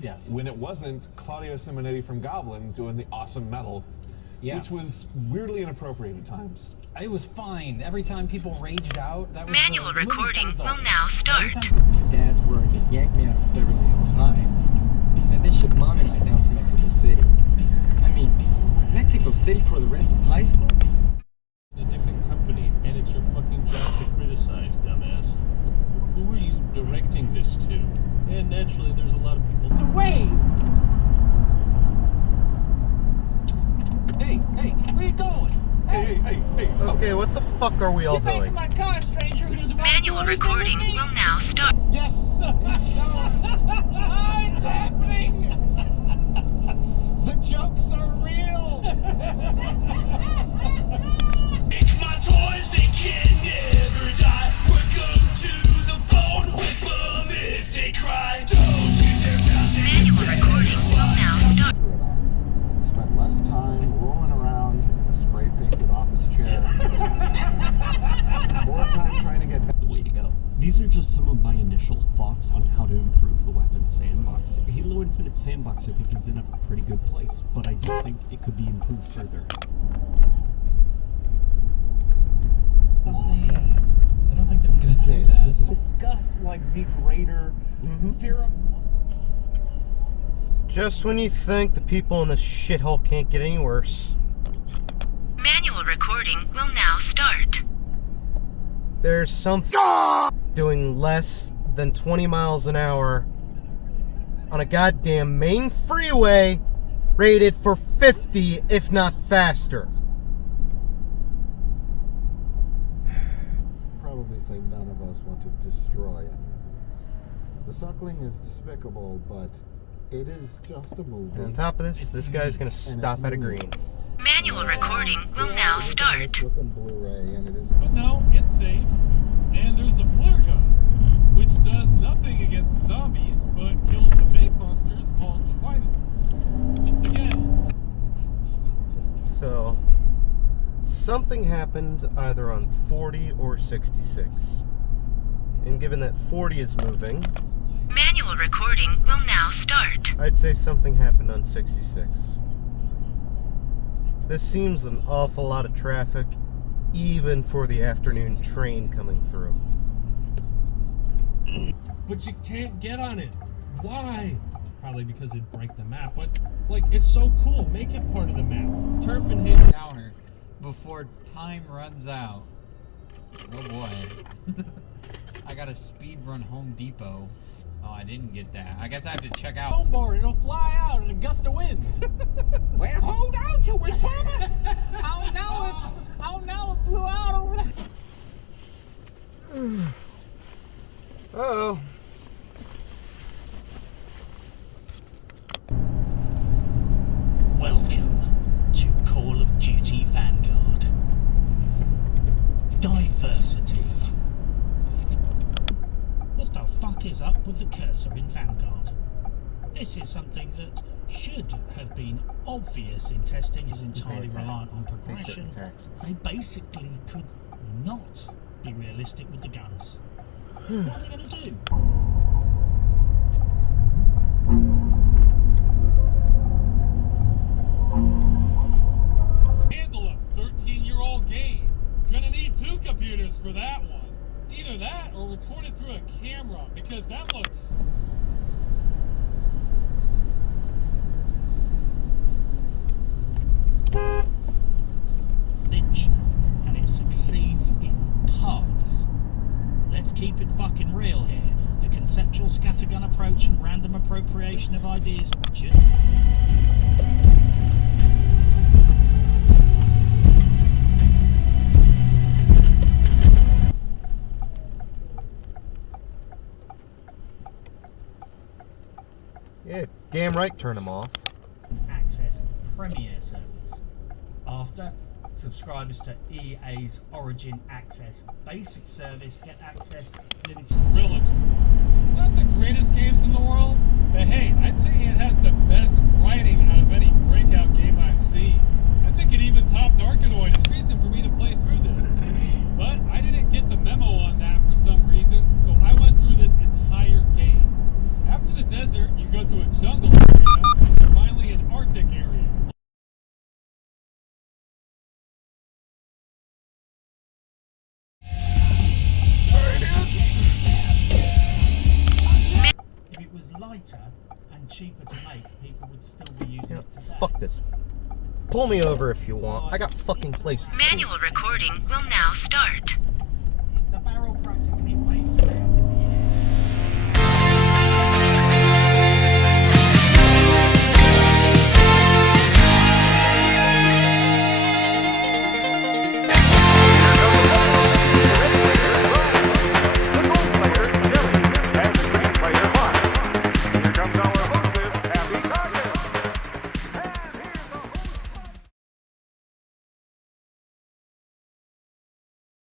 Yes. When it wasn't Claudio Simonetti from Goblin doing the awesome metal, which was weirdly inappropriate at times. It was fine. Every time people raged out, that was Manual recording will now start. Dad's work and yanked me out of Beverly Hills High, and then shipped Mom and I down to Mexico City. I mean, Mexico City for the rest of high school? A different company, and it's your fucking job to criticize, dumbass. Who are you directing this to? And naturally, there's a lot of people. It's a wave! Hey, where you going? Hey. Okay, what the fuck are we all Get back doing? in my car, stranger. Who doesn't want to do Manual anything recording with me? will now start. Yes! It's happening! The jokes are real! My toys, they can never die. Work them to the bone, whip them if they cry. Don't you dare bounce it. Manual recording will now start. Threw it off. We spent less time rolling around in a spray-painted office chair. More time trying to get back. The way to go. These are just some of my initial thoughts on how to improve the weapon sandbox. Halo Infinite Sandbox, I think, is in a pretty good place, but I do think it could be improved further. I don't think they're going to do that. Discuss, like, the greater fear of... Just when you think the people in this shithole can't get any worse, Manual recording will now start. there's something doing less than 20 miles an hour on a goddamn main freeway rated for 50, if not faster. Probably say none of us want to destroy any of these. The suckling is despicable, but it is just a movie. And on top of this guy's gonna stop at a green. Manual recording will now It is a start. nice-looking Blu-ray, and it is. But no, it's safe. And there's a flare gun, which does nothing against the zombies, but kills the big monsters called Tridents. Again. So, something happened either on 40 or 66. And given that 40 is moving, Manual recording will now start. I'd say something happened on 66. This seems an awful lot of traffic, even for the afternoon train coming through. But you can't get on it. Why? Probably because it'd break the map, but, like, it's so cool. Make it part of the map. Turf and Halo. Counter before time runs out. Oh boy. I got a speed run Home Depot. Oh, I didn't get that. I guess I have to check out. Homeboard, it'll fly out in a gust of wind. Well, hold on to it, Mama. Oh no, it blew out over there. Uh-oh. Welcome to Call of Duty Vanguard. Diversity. What the fuck is up with the cursor in Vanguard? This is something that should have been obvious in testing. Is entirely reliant on progression. They basically could not be realistic with the guns. What are they going to do? Handle a 13-year-old game. Gonna need 2 computers for that one. Either that or record it through a camera, because that looks... Lynch, and it succeeds in parts. Let's keep it fucking real here. The conceptual scattergun approach and random appropriation of ideas. Yeah, damn right turn them off. Access Premiere servers. After, subscribers to EA's Origin Access Basic service get access limited. Trilogy. Not the greatest games in the world, but hey, I'd say it has the best writing out of any breakout game I've seen. I think it even topped Arkanoid. It's reason for me to play through this. But I didn't get the memo on that for some reason, so I went through this entire game. After the desert, you go to a jungle area, and finally an Arctic area. If it was lighter and cheaper to make, people would still be using it today. Fuck this. Pull me over if you want. I got fucking places. Manual recording will now start.